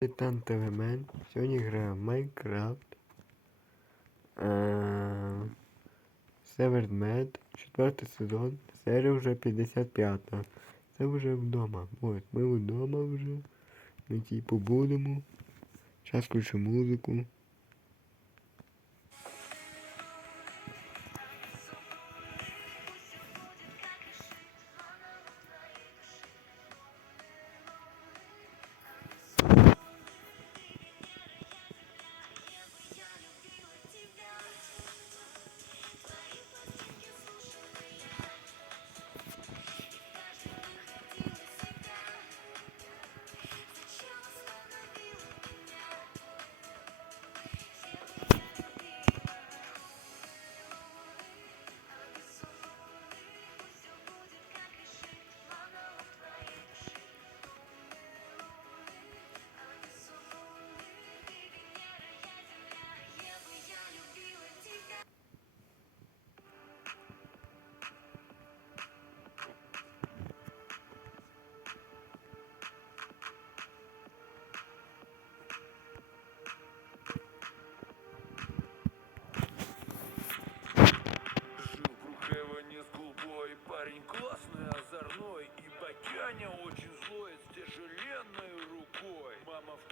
Титан ТВМен. Сьогодні граю в Майнкрафт. Севермед. Четвертий сезон. Серія вже 55. Це вже вдома. От, ми вдома вже. Ми типу будемо. Зараз включу музику.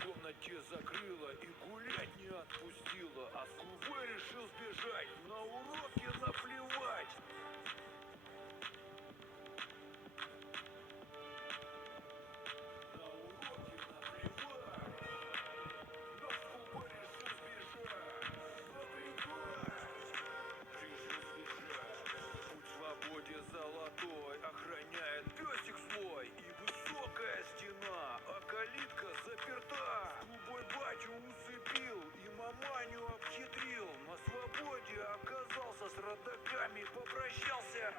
Комнате закрыла И гулять не отпустила А с решил сбежать На С родаками попрощался.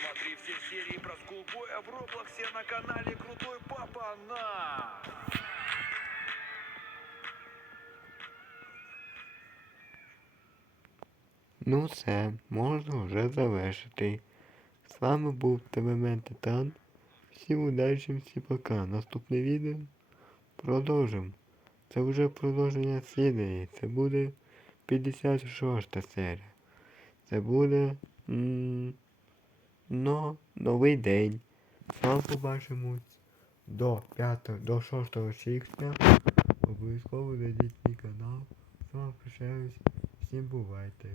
Смотри все серии про скулбоя в Роблоксе на канале Крутой Папа на... Ну все, можна вже завершити. З вами був ТВМен Титан. Всім удачі, всі пока. Наступне відео продовжимо. Це вже продовження серії. Це буде 56 серія. Це буде м, но, новий день. Вами побачимось до 5, до 6 січня. Обов'язково зайдіть мій канал. З вами прощаюсь. Всім бувайте.